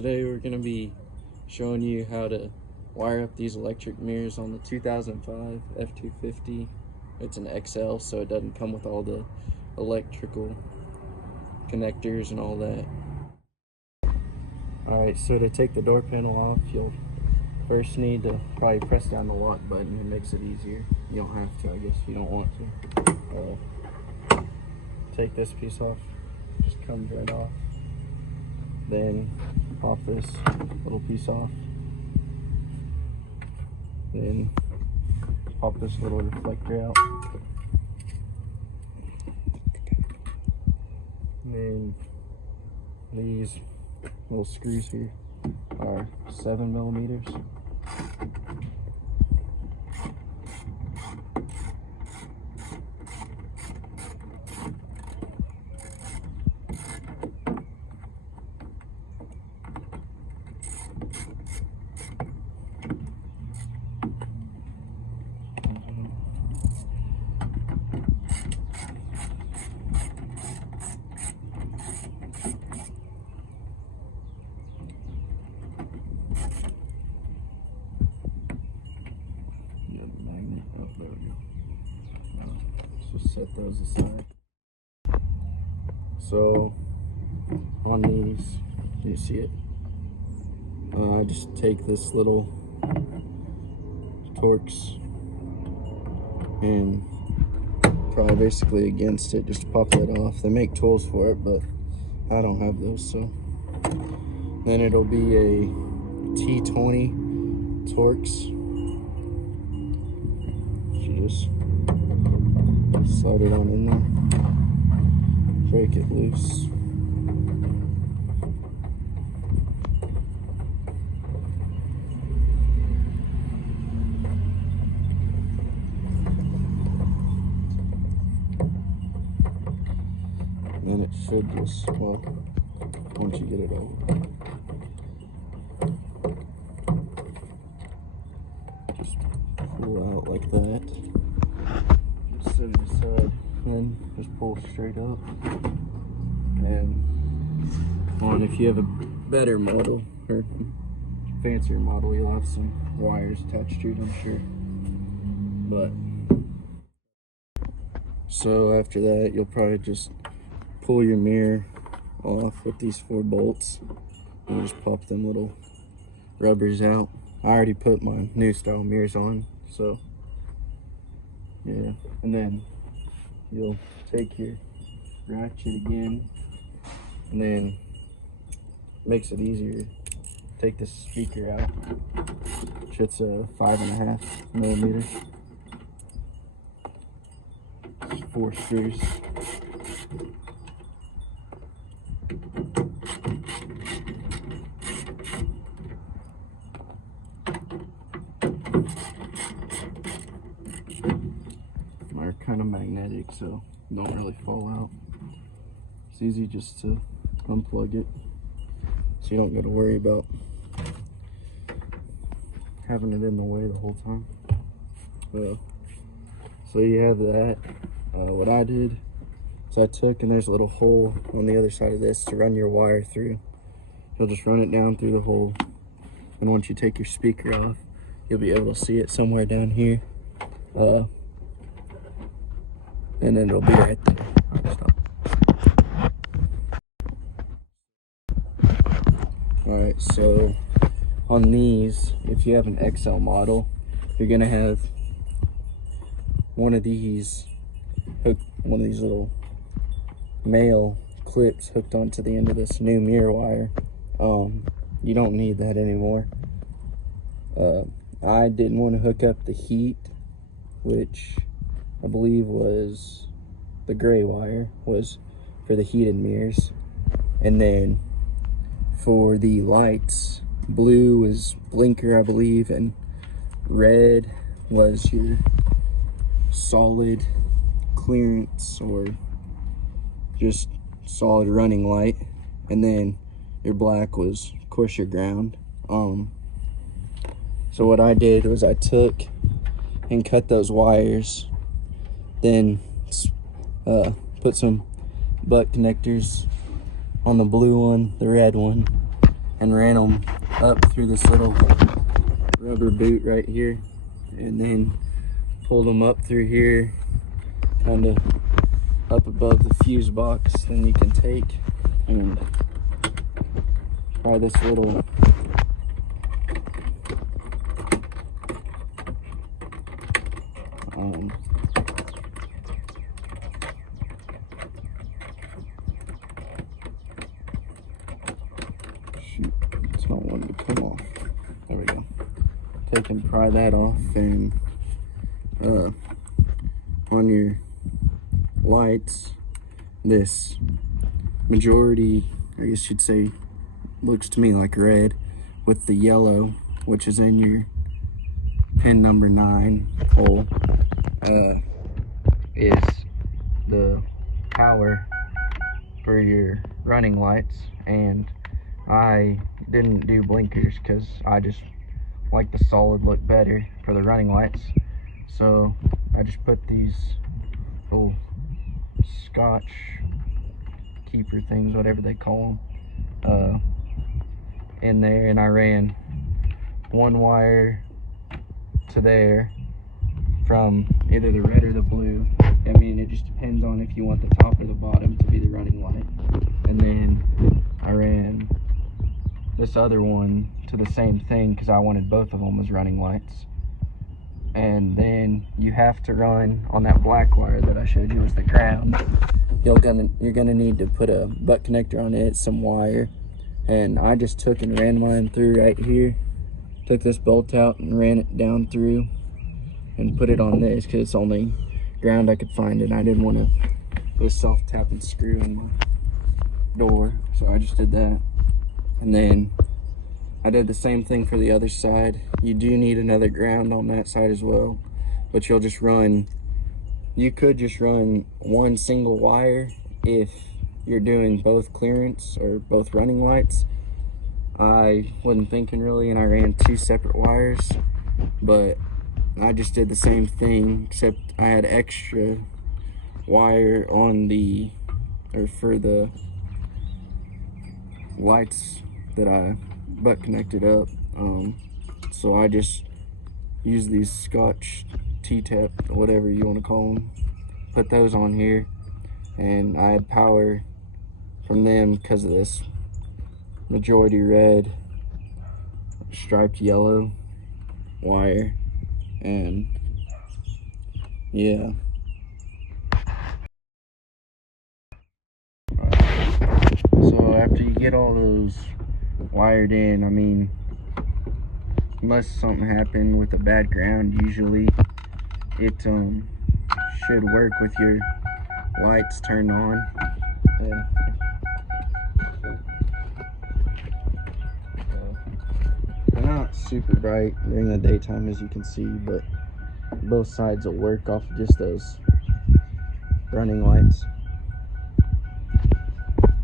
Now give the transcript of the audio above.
Today we're going to be showing you how to wire up these electric mirrors on the 2005 F250. It's an XL, so it doesn't come with all the electrical connectors and all that. Alright, so to take the door panel off, you'll first need to probably press down the lock button. It makes it easier. You don't have to, I guess, if you don't want to. Take this piece off, just comes right off. Then pop this little piece off. Then pop this little reflector out. And then these little screws here are 7mm. There we go. Just set those aside. So on these, you see it? I just take this little Torx and pry basically against it, just pop that off. They make tools for it, but I don't have those. So then it'll be a T20 Torx. Just slide it on in there, break it loose. And it should just, well, once you get it over, just pull out like that. Just set it aside and just pull straight up. And if you have a better model or fancier model, you'll have some wires attached to it, I'm sure. But so after that, you'll probably just pull your mirror off with these 4 bolts and just pop them little rubbers out. I already put my new style mirrors on, so yeah. And then you'll take your ratchet again, and then makes it easier. Take this speaker out, which it's a 5.5mm. 4 screws. Are kind of magnetic, so don't really fall out. It's easy just to unplug it, so you don't got to worry about having it in the way the whole time. So you have that. What I did is I took, and there's a little hole on the other side of this to run your wire through. You'll just run it down through the hole, and once you take your speaker off, you'll be able to see it somewhere down here. And then it'll be right there. Alright, so on these, if you have an XL model, you're gonna have one of these little male clips hooked onto the end of this new mirror wire. You don't need that anymore. I didn't want to hook up the heat, which I believe was the gray wire, was for the heated mirrors. And then for the lights, blue is blinker, I believe, and red was your solid clearance or just solid running light. And then your black was, of course, your ground. So what I did was I took and cut those wires, then put some butt connectors on the blue one, the red one, and ran them up through this little rubber boot right here, and then pulled them up through here, kind of up above the fuse box. Then you can take and try this little shoot, it's not wanting to come off. There we go. Take and pry that off, and on your lights, this majority, I guess you'd say, looks to me like red with the yellow, which is in your pin number 9 hole, is the power for your running lights. And I didn't do blinkers because I just like the solid look better for the running lights. So I just put these little Scotch keeper things, whatever they call them, in there, and I ran one wire to there from either the red or the blue. I mean, it just depends on if you want the top or the bottom to be the running light. And then I ran this other one to the same thing because I wanted both of them as running lights. And then you have to run on that black wire that I showed you as the ground. You're gonna need to put a butt connector on it, some wire, and I just took and ran mine through right here. Took this bolt out and ran it down through and put it on this because it's the only ground I could find, and I didn't want to put a self-tapping screw in the door, so I just did that. And then I did the same thing for the other side. You do need another ground on that side as well, but you could just run one single wire if you're doing both clearance or both running lights. I wasn't thinking really, and I ran 2 separate wires, but I just did the same thing, except I had extra wire on for the lights that I butt connected up. So I just used these Scotch T-tap, whatever you want to call them, put those on here, and I had power from them because of this majority red striped yellow wire. And yeah, so after you get all those wired in, I mean, unless something happened with a bad ground, usually it should work with your lights turned on. And they're not super bright during the daytime, as you can see, but both sides will work off of just those running lights.